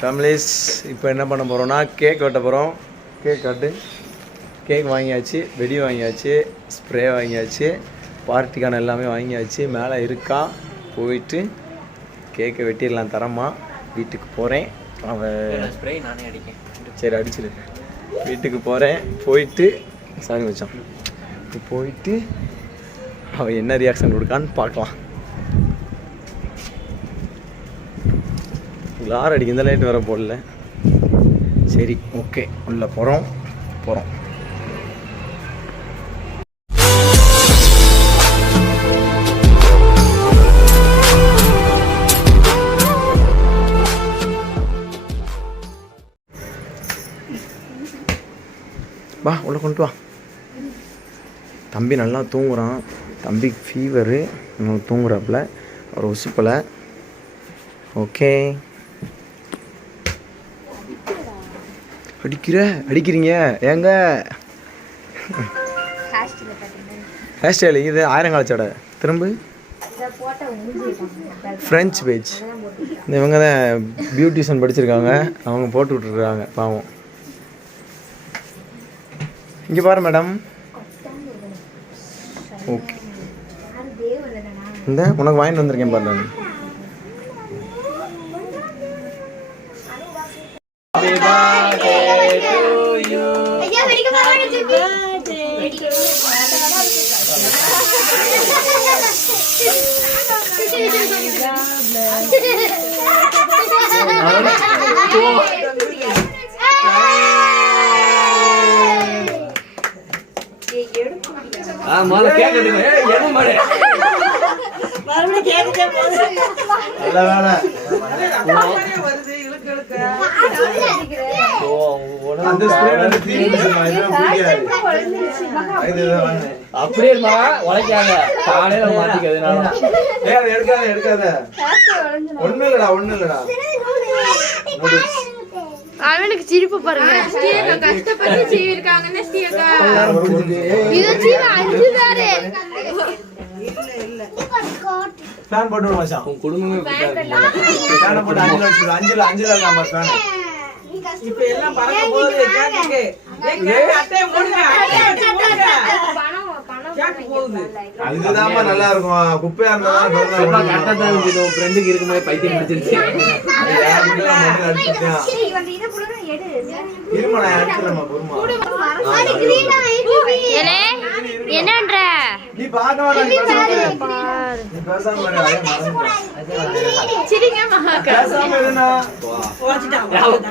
Families இப்போ என்ன பண்ண போகிறோம்னா கேக் வெட்ட போகிறோம். கேக் கட்டு கேக் வாங்கியாச்சு, வெடி வாங்கியாச்சு, ஸ்ப்ரே வாங்கியாச்சு, பார்ட்டிக்கான எல்லாமே வாங்கியாச்சு. மேலே இருக்கா போயிட்டு கேக்கை வெட்டிடலாம். தரமா வீட்டுக்கு போகிறேன். அவன் ஸ்ப்ரே நானே அடிக்கேன். சரி அடிச்சிடு. வீட்டுக்கு போகிறேன். போயிட்டு சாரி வச்சான். போயிட்டு அவன் என்ன ரியாக்ஷன் கொடுக்கான்னு பார்க்கலாம். லார் அடிக்க இந்த லைட் வர போடல. சரி ஓகே, உள்ளே போகிறோம். வா உள்ள கொண்டு வா. தம்பி நல்லா தூங்குறான். தம்பிக்கு ஃபீவரு, தூங்குறாப்புல. அவர் உசுப்பலை. ஓகே அடிக்கிறீங்க ஏங்க? ஹேர் ஸ்டைல் இது 1000 காலச்சோட திரும்ப ஃப்ரெஞ்ச் பேஜ். இவங்க தான் பியூட்டிஷியன் படிச்சிருக்காங்க. அவங்க போட்டு விட்டுருக்காங்க பாவம். இங்கே பாரு மேடம். ஓகே இந்த உனக்கு வாங்கிட்டு வந்திருக்கேன் பாரு. நான் அப்படியே உழைக்காத காலையில மாத்திக்கிறதுனால எடுக்காத. ஒண்ணு இல்லடா. அவனுக்கு சிரிப்பு பாருங்க. கஷ்டப்பட்டு சீவிருக்காங்கன்னு ஃபேன் போட்டு விடு மச்சான். உன் குடும்பமே ஃபேன் போட்டு 5 லட்சம் ஃபேன். இப்ப எல்லாம் பறக்க போகுது. கேக்குங்க அட்டை போடுங்க. அதுதான்மா நல்லா இருக்கும். குப்பையா இருந்தா ஃப்ரெண்டுக்கு இருக்க மாதிரி பைத்தியம் பிடிச்சிருச்சு. என்னன்ற நீ பாக்க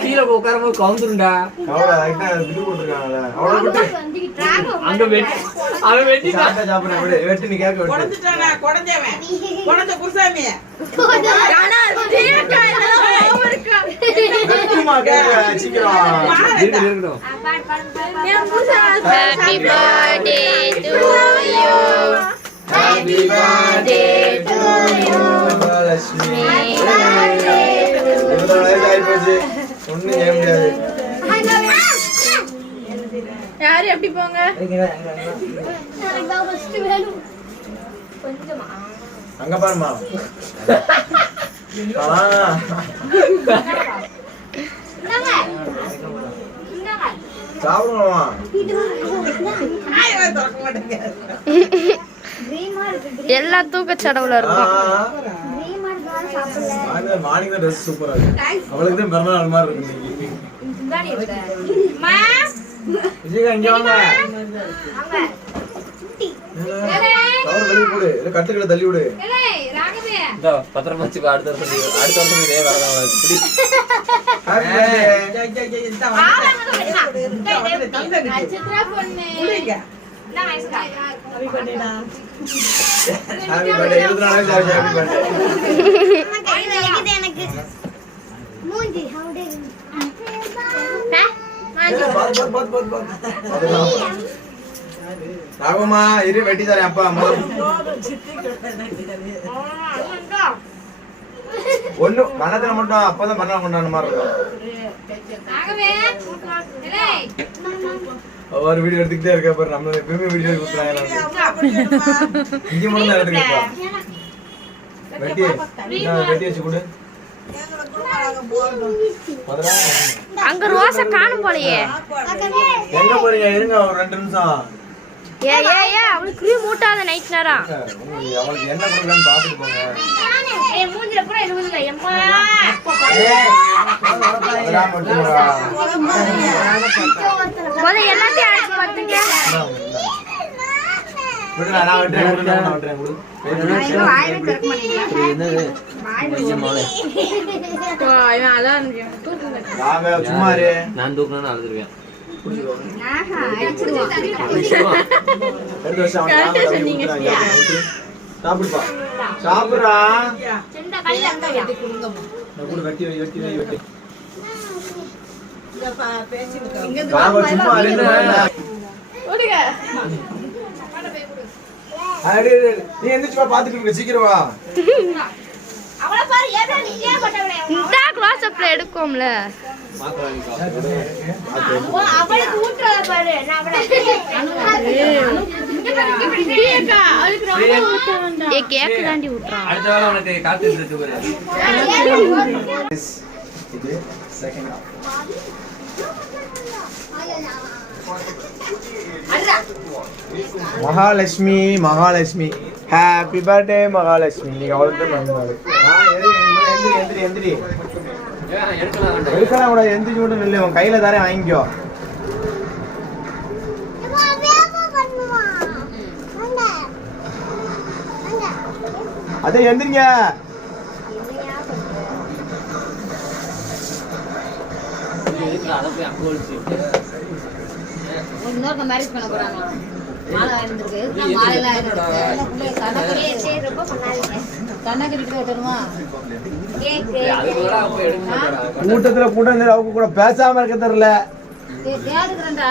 கீழே உட்காரும் போது கவுந்துருண்டா. அங்க வெட்டி அவன் வெட்டி வெட்டி நீ கேட்க குடஞ்சிட்டானா குடஞ்சவன் குடஞ்ச Gurusamy Happy birthday to you. Happy birthday to you. Lakshmi ஒன்னும் செய்ய முடியாது. யாரு எப்படி போங்க? அங்க பாருமா. சாப்பிடுமா? எல்லாம் தூக்க சடவுல இருக்கும். மார்னிங் தான் ட்ரெஸ் சூப்பரா இருக்கு. அவளுக்கு தான் பிறந்த நாள் மாதிரி இருக்கு இன்னைக்கு. விஜயகா இங்க வாங்க. கவர் வெளிய போடு. இல்ல கட்டுக்குள்ள தள்ளி விடு. இந்த பத்திரம் வச்சு அடுத்த வருஷம் இதே வரதான் இப்படி. ராகமா இரு வெட்டி தரேன். அப்பா அம்மா ஒண்ணு மனத்துல மட்டும் அப்பதான் பண்ண கொண்டான மாதிரி இருக்கும். ஒரு வீடியோ எடுத்துக்கிட்டே இருக்க பாரு. நம்ம எப்பவுமே வீடியோ எடுத்துறாங்க. இங்க மட்டும் தான் எடுத்துக்கா. வெட்டி வெட்டி வச்சு கொடு. அங்க ரோஸை காணும் போலயே. எங்க போறீங்க? இருங்க ஒரு 2 நிமிஷம். ஏ அவளுக்கு க்ரீம் மூட்டாத நைட் நேரம். அவளுக்கு என்ன கொடுக்கலாம்னு பாத்துட்டு போங்க. ஏய் மூஞ்சில பூரா இது ஊதுல எம்மா. அதெல்லாம் மட்டும் வா. போத எல்லாத்தையும் அடிச்சு பத்துங்க. விடுடா, நான் விட்டுறேன். வாயில திறக்க மாட்டீங்க. என்னது ஐயா மாலை இவன் அதான் தூக்குங்க. வாங்க சும்மா இரு. நான் தூக்குனா அழுதுருவேன். ஆஹா அடிச்சிடுவான். எடுத்து வச்சு அவன் சொன்னீங்க. சாப்பிடுப்பா. சாப்பிடுறா. செண்ட கையில அங்கயா. நான் கூட வெட்டி வை. இந்த பேசி வாங்க சும்மா இரு. ஓடுங்க. அடே நீ எந்திரச்சு வா, பாத்துட்டு இருக்க, சீக்கிரம் வா. அவள பாரு ஏதோ நீயே பட்டவளே. இந்த க்ளோஸ் அப்ல எடுக்கும்ல. அவளுக்கு ஊட்றத பாரு. நான் அவள கேக்கா அவளுக்கு ரொம்ப ஊட்ட வேண்டாம். ஏ கேக் தாண்டி ஊட்றான். அடுத்த வாரம் உனக்கு காத்து இருக்கு பாரு. இது second half. Mahalakshmi happy birthday Mahalakshmi. நீங்க அவளுக்கு வந்தாரு. எந்திரி எடுக்கலாம் கூட. எந்திரிச்சு மட்டும் நில்லு. உன் கையில தாரே வாங்கிக்கோ. அதே எந்திரிங்க. அதை போய் அங்க ஒழிச்சு இன்னொருக்க மேரேஜ் பண்ண போறாங்க. மாலை இருந்திருக்கு. மாலைலாம் இருக்கு. கண்ணா கட்டிட்டு வரணுமா? கூட்டத்துல கூட்டம் அவங்க கூட பேசாம இருக்க தெரியல. கேக்குறேன்டா.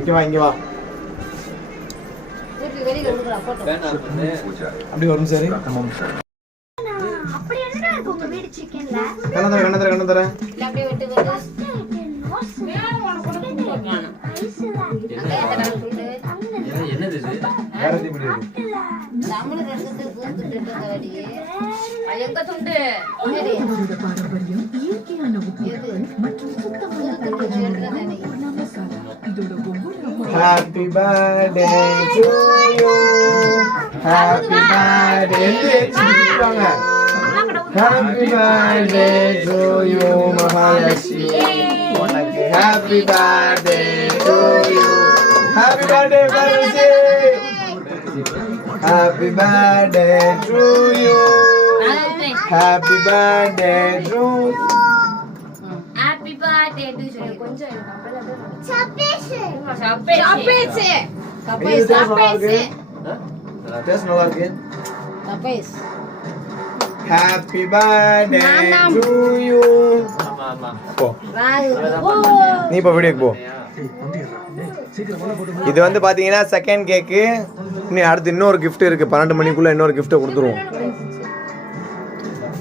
இங்க வா. வெளியில விடுறா போட்டோ. அப்படி வரும் சரி. அப்படி என்னடா இருக்கு உங்க வீடு சிக்கன்ல? கண்ண தர. இல்ல அப்படியே விட்டு விட்டு. என்னது இது? வேறதி இப்படி இருக்கு. நம்மள ரெண்டு கூத்துட்டு இருக்கறடி. எங்க துண்டு? பாரம்பரியம் இயற்கையான உப்புகள் மற்றும் சுத்தமான இதோட ஒவ்வொரு happy birthday to you. Happy birthday. எந்திரிங்க. Happy birthday to you Mahalakshmi. உனக்கு happy birthday to you. Happy birthday Mahalakshmi. Happy birthday to you. Happy birthday to happy birthday to சொல்லு. கொஞ்சம் டேஸ்ட் நல்லா இருக்கு. கப்பேஸ். Happy birthday to you. ஆமா ஆமா. போ. ராகு. நீ இப்போ வீடியோக்கு போ. இது வந்து பாத்தீங்கன்னா செகண்ட் கேக்கு. அடுத்து இன்னொரு gift இருக்கு. 12 மணிக்குள்ள இன்னொரு gift கொடுத்துருவோம்.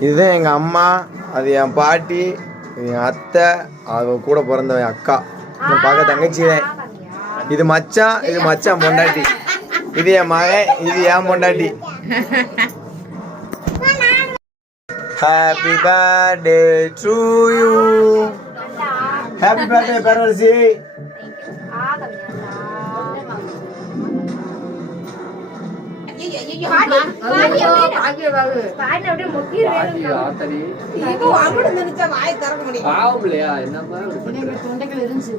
இதுதான் எங்க அம்மா, அது என் பாட்டி, இது என் அத்தை, அவ கூட பிறந்தவன் அக்கா, பார்க்க தங்கச்சி. இது மச்சான் பொண்டாட்டி. இது என் மகன், இது என் பொண்டாட்டி. Happy birthday to you. Happy birthday பேரரசி. பாவம் இல்லையா? என்னப்பா தொண்டைகள் இருந்துச்சு.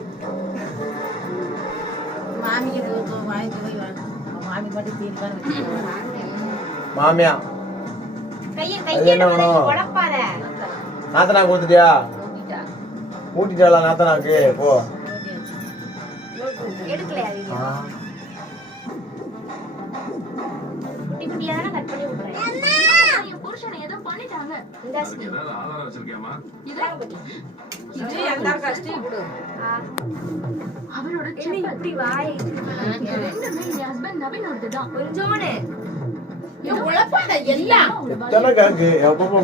மாமிக்கு வாங்கி போய் மாமி மட்டும் தீர்ப்பான்னு மாமியா கைய அது என்ன வேணும்? உடைப்பாத. நாத்தனா கொடுத்துட்டியா? ஊட்டிட்டாளா நாத்தனாக்கு? போ. எடுக்கலையா வீடியோ? குட்டி குட்டியா தான கட் பண்ணி விடுறேன். என் புருஷனை ஏதோ பண்ணிட்டாங்க. இந்த ஸ்கி. ஆதாரம் வச்சிருக்கியாமா? இதான் குட்டி. இது எல்லா கஷ்டம் கொடு. அவளோட செப்பல் இப்படி வாய். ரெண்டுமே என் ஹஸ்பண்ட் நவீனோட தான். கொஞ்சோடு. உழப்பாத எல்லாம் எத்தனை கேக்கு? எப்பப்பா